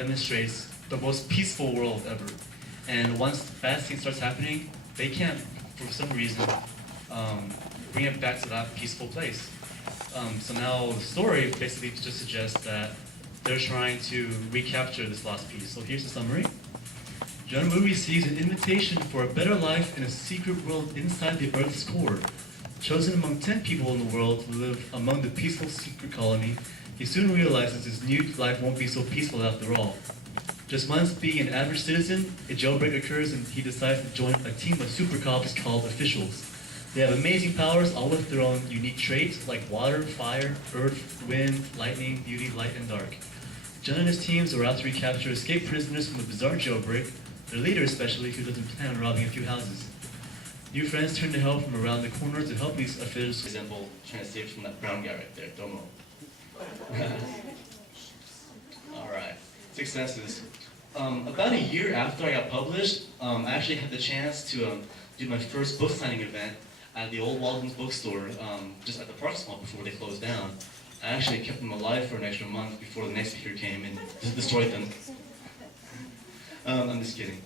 demonstrates the most peaceful world ever. And once bad things starts happening, they can't, for some reason, bring it back to that peaceful place. So now the story basically just suggests that they're trying to recapture this lost piece. So here's the summary. John receives an invitation for a better life in a secret world inside the Earth's core. Chosen among 10 people in the world to live among the peaceful secret colony, he soon realizes his new life won't be so peaceful after all. Just months being an average citizen, a jailbreak occurs and he decides to join a team of super cops called Officials. They have amazing powers, all with their own unique traits like water, fire, earth, wind, lightning, beauty, light, and dark. John and his teams are out to recapture escaped prisoners from a bizarre jailbreak, their leader especially, who doesn't plan on robbing a few houses. New friends turn to help from around the corner to help these officials resemble trying to save from that brown guy right there, Domo. Alright, 6 senses. About a year after I got published, I actually had the chance to do my first book signing event at the old Walden's bookstore, just at the Parks Mall before they closed down. I actually kept them alive for an extra month before the next speaker came and destroyed them. I'm just kidding.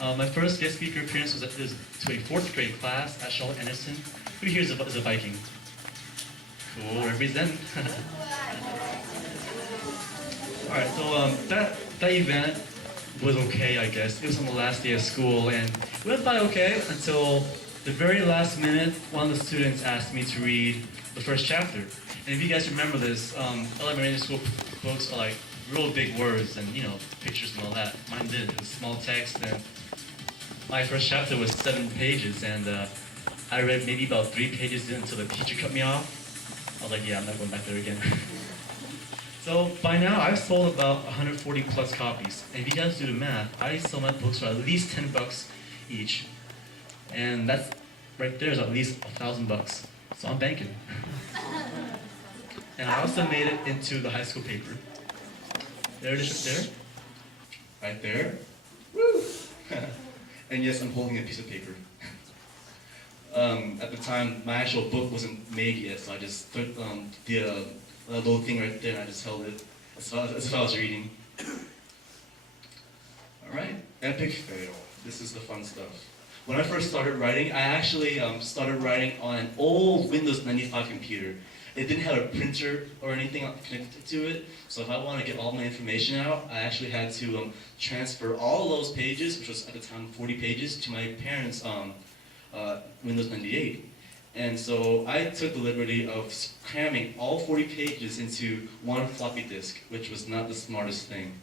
My first guest speaker appearance was to a 4th grade class at Charlotte Anderson. Who here is a Viking? Cool, represent. Alright, so that event was okay, I guess. It was on the last day of school, and it went by okay until the very last minute, one of the students asked me to read the first chapter. And if you guys remember this, elementary school books are like real big words and, you know, pictures and all that. Mine didn't. It was small text, and my first chapter was 7 pages, and I read maybe about 3 pages in until the teacher cut me off. I was like, yeah, I'm not going back there again. So by now, I've sold about 140 plus copies. And if you guys do the math, I sell my books for at least $10 each. And that's right there is at least $1,000. So I'm banking. And I also made it into the high school paper. There it is there. Right there. Woo! And yes, I'm holding a piece of paper. At the time, my actual book wasn't made yet, so I just took the little thing right there and I just held it as if I was reading. Alright, epic fail. This is the fun stuff. When I first started writing, I actually started writing on an old Windows 95 computer. It didn't have a printer or anything connected to it, so if I wanted to get all my information out, I actually had to transfer all those pages, which was at the time 40 pages, to my parents' Windows 98. And so I took the liberty of cramming all 40 pages into one floppy disk, which was not the smartest thing.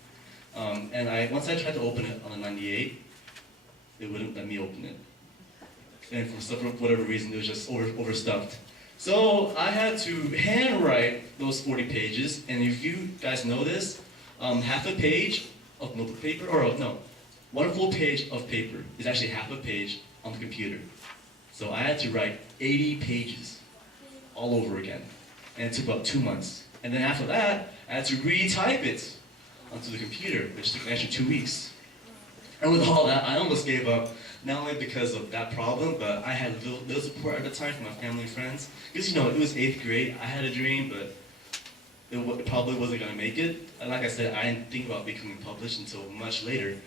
And once I tried to open it on the 98, it wouldn't let me open it. And for whatever reason, it was just overstuffed. So I had to handwrite those 40 pages, and if you guys know this, half a page of notebook paper, or no, one full page of paper is actually half a page on the computer. So I had to write 80 pages all over again, and it took about 2 months. And then after that, I had to retype it onto the computer, which took an extra 2 weeks. And with all that, I almost gave up, not only because of that problem, but I had little support at the time from my family and friends. Because, you know, it was 8th grade, I had a dream, but it probably wasn't going to make it. And like I said, I didn't think about becoming published until much later.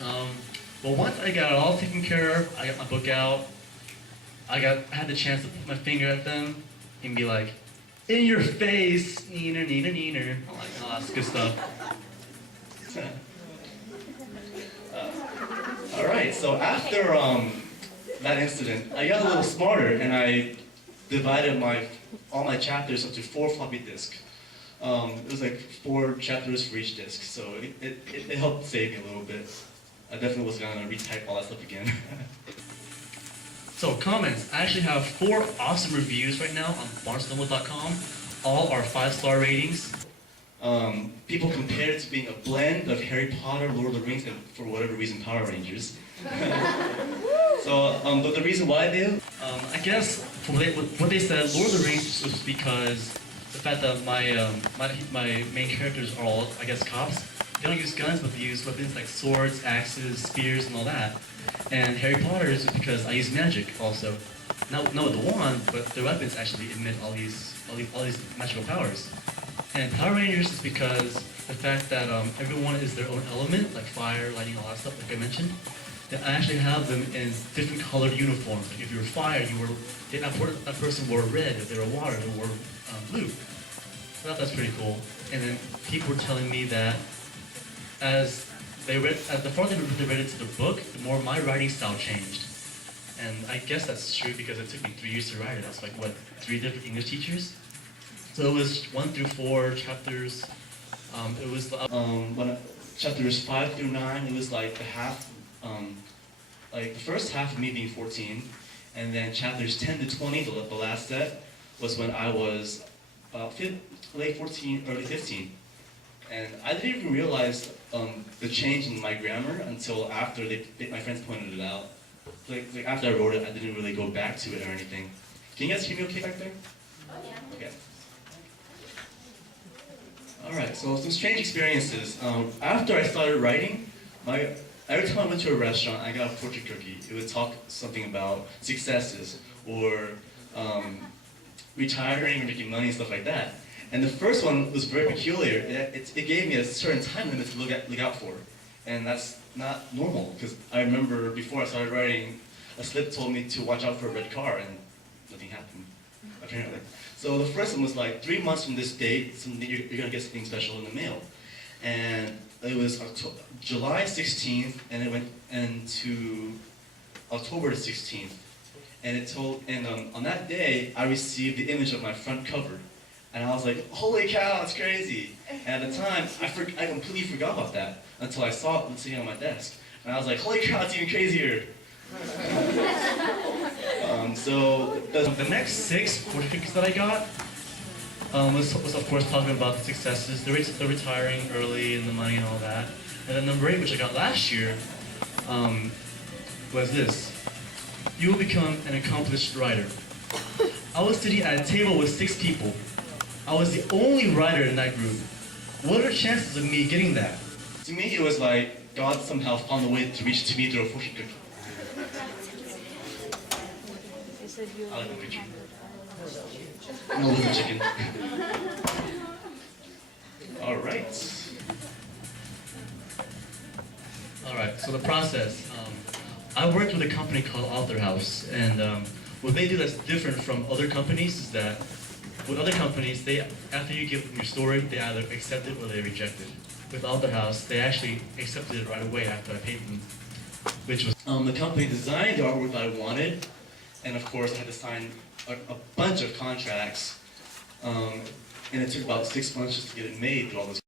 Well, once I got it all taken care of, I got my book out, I had the chance to put my finger at them and be like, in your face, neener, neener, neener. I'm like, oh, that's good stuff. Alright, so after that incident, I got a little smarter and I divided all my chapters up to 4 floppy disks. It was like 4 chapters for each disk, so it helped save me a little bit. I definitely was gonna retype all that stuff again. So comments, I actually have 4 awesome reviews right now on barnesandnoble.com. All are 5-star ratings. People compare it to being a blend of Harry Potter, Lord of the Rings, and for whatever reason, Power Rangers. So, but the reason why I do, I guess what they said, Lord of the Rings was because the fact that my main characters are all, I guess, cops. They don't use guns, but they use weapons like swords, axes, spears, and all that. And Harry Potter is because I use magic also. not with the wand, but the weapons actually emit all these magical powers. And Power Rangers is because the fact that everyone is their own element, like fire, lightning, all that stuff, like I mentioned. They actually have them in different colored uniforms. Like if you were fire, that person wore red. If they were water, they wore blue. So that's pretty cool. And then people were telling me that as the farther they read into the book, the more my writing style changed. And I guess that's true because it took me 3 years to write it. That's like, what, 3 different English teachers? So it was 1 through 4 chapters. It was chapters 5 through 9. It was like the half, like the first half of me being 14, and then chapters 10 to 20, the last set, was when I was late 14, early 15. And I didn't even realize the change in my grammar until after my friends pointed it out. Like after I wrote it, I didn't really go back to it or anything. Can you guys hear me okay back there? Oh yeah. Okay. Alright, so some strange experiences. After I started writing, every time I went to a restaurant, I got a fortune cookie. It would talk something about successes or retiring or making money and stuff like that. And the first one was very peculiar. It gave me a certain time limit to look out for. And that's not normal, because I remember before I started writing, a slip told me to watch out for a red car, and nothing happened, apparently. So the first one was like 3 months from this date, you're gonna get something special in the mail. And it was July 16th, and it went into October 16th. And on that day, I received the image of my front cover. And I was like, holy cow, that's crazy. And at the time, I completely forgot about that until I saw it sitting on my desk. And I was like, holy cow, it's even crazier. So the next 6 fortune cookies that I got was of course talking about the successes, the retiring early and the money and all that. And then number 8, which I got last year, was this. You will become an accomplished writer. I was sitting at a table with 6 people. I was the only writer in that group. What are the chances of me getting that? To me, it was like God somehow found a way to reach to me through a fortune cookie. I like the picture. No living chicken. Alright, so the process. I worked with a company called Author House, and what they do that's different from other companies is that with other companies, after you give them your story, they either accept it or they reject it. With Author House, they actually accepted it right away after I paid them, which was the company designed the artwork that I wanted, and of course I had to sign a bunch of contracts, and it took about 6 months just to get it made through all those